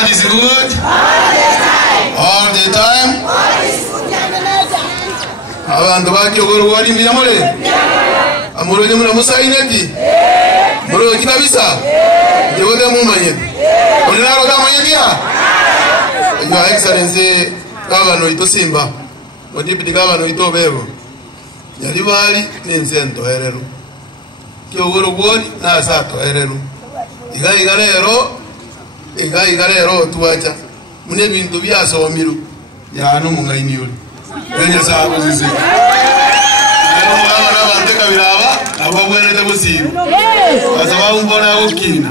God is good all the time. Abantu bakiyogoro wali mbiramole amuroje mura musaineti muroje kabisa jogode mumanye onaro kamanyekia Your Excellency Governor ito Simba Deputy Governor ito Bebo yali bali n'enzento erero kyogoro gwoni na sato erero iga rero tuwacha mune bintu byasomiru yano mungaini yuli yenye sabu zizi ero mwana bandeka biraba abagwene te busiru azababu mbona ukina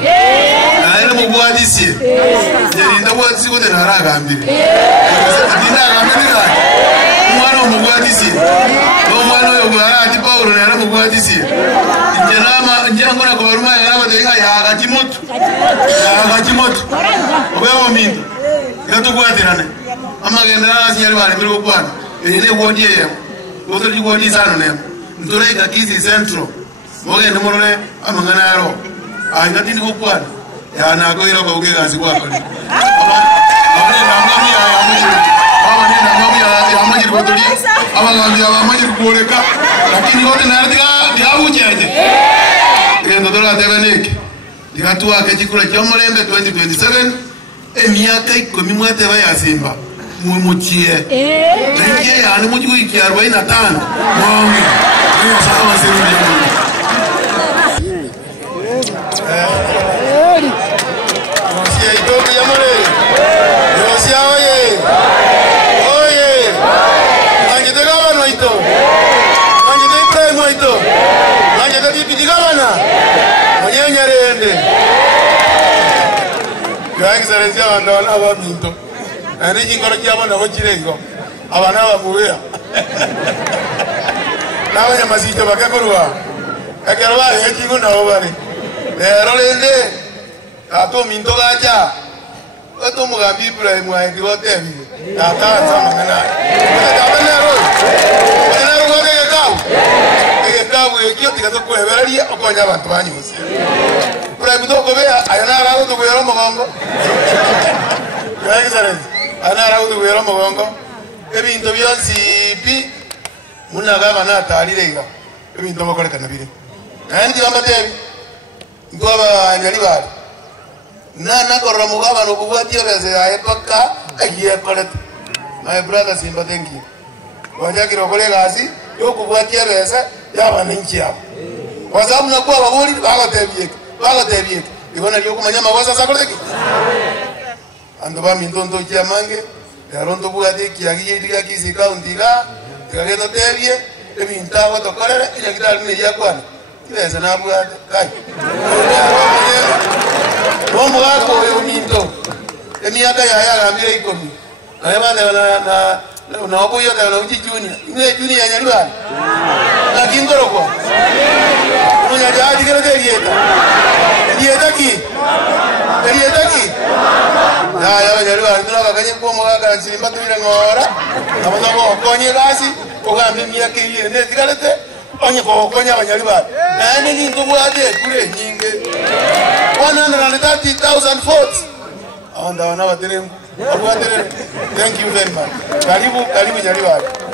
na ere mugwadisi yeri ndabwatsi kote naragambire ndinda agambire mwana mugwadisi mwana yo gwara ati Paulo na mugwadisi njengona kwa ruma ya badeka ya agachimoto obewo mindu yatugwatirane amagenda asinyali bali mbiro kwana ene wodi yemo oto di wodi sano ne ntore ka kizi central mogende morone amangana yaro anga tindi ko kwana ya na ko ira ko gazi kwa ko abane namami ya amajiri bodoli abagambi abamajiri kuoleka lakini wote na ya ujeje ndo dola tebeneke dikatuwa kechikula cha Mulembe 2027 emyaka 10 mwete bayasimba mumuchie ngiye yani mujiki 45 mwangi sawa sirudi Yosia itoke ya Mulembe Yosia oye ngite gavana ito ngite prime ito ngite deputy gavana Nyanyarende Your Excellency abandona abaminto ane jingoro cyabona ho kirengo abana bamuwera nawe nyamazito bakakorwa akerwa yekingo nawo bari rero lende ato minto gacha ato mugambi Ibrahim wa ndi hotebi ataza mangana atabana ro kabu ekyo tigato kweberalia okonya abantu banyuze Ibrahim doko bea ayana rawo to kwero mogongo Your Excellency ana rawo to kwero mogongo ebintu byonsipi munaga bana talirega ebintu bakoleka nabire andi bambatebi ngoba nyali bali na korra mugaba no kubwatio bese ayepaka agiye koleta my brother Simba thank you wajakiro kolega asi yo kubwatia bese yaba ninki yabo wazamu nakuwa babuli bagatebieke ibona lyo kumanya mawaza zakoleki ando ba mindondo kya mange yarondo bugade kiyagiye diga kisi county ga tigageto tebie ebintawa tokorere yakitali ne yakwana kibeza na bugade kai bomo gako yo mindo emiyaka ya mbire ikomi na na obuyo da no junior ne junior nyali bali na kingoroko munya jadi kero dieta ki ya nyali bali tuna bakanye ko mo ga nsirimba tubire ngora abana ko konye gasi ogambe miyake yire ne tigalete onye ko konya abanyali bali nani ningo bwade kure nyinge 130,000 votes onda wana bateremu thank you very much. Karibu nyali bali.